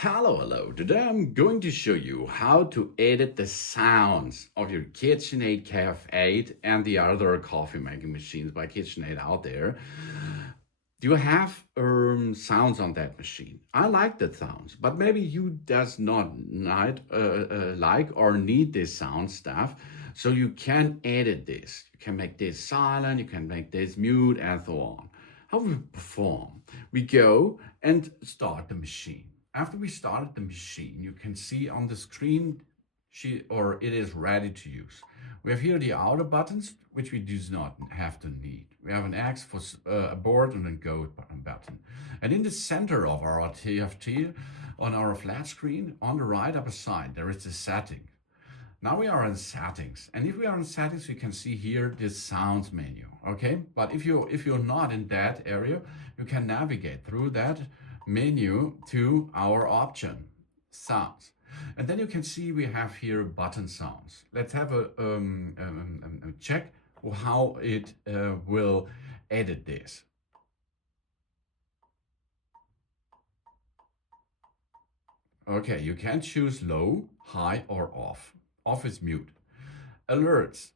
Hello. Today I'm going to show you how to edit the sounds of your KitchenAid KF8 and the other coffee making machines by KitchenAid out there. Do you have sounds on that machine? I like the sounds, but maybe you does not like or need this sound stuff. So you can edit this. You can make this silent, you can make this mute, and so on. How we perform? We go and start the machine. After we started the machine, you can see on the screen it is ready to use. We have here the outer buttons, which we do not have to need. We have an X for abort and a go button. And in the center of our TFT, on our flat screen, on the right upper side, there is the setting. Now we are in settings, and if we are in settings, we can see here this sounds menu, okay? But if you're not in that area, you can navigate through that menu to our option, sounds. And then you can see we have here button sounds. Let's have a check how it will edit this. Okay, you can choose low, high, or off. Off is mute. Alerts.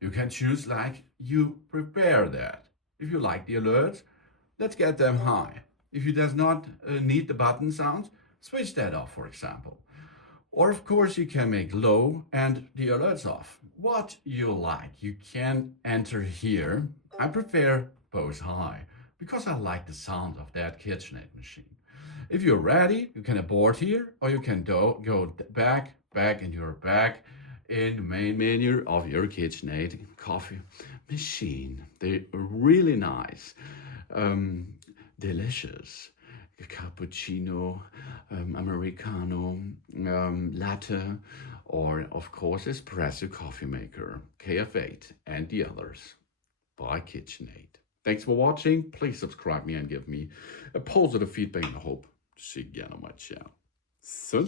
You can choose like you prepare that. If you like the alerts, let's get them high. If you does not need the button sounds, switch that off, for example. Or of course you can make low and the alerts off. What you like, you can enter here. I prefer both high because I like the sound of that KitchenAid machine. If you're ready, you can abort here, or you can go back, and you're back in the main menu of your KitchenAid coffee machine. They're really nice, delicious. Cappuccino, Americano, Latte, or of course Espresso coffee maker, KF8, and the others by KitchenAid. Thanks for watching. Please subscribe me and give me a positive feedback, and I hope to see you again on my channel. Soon.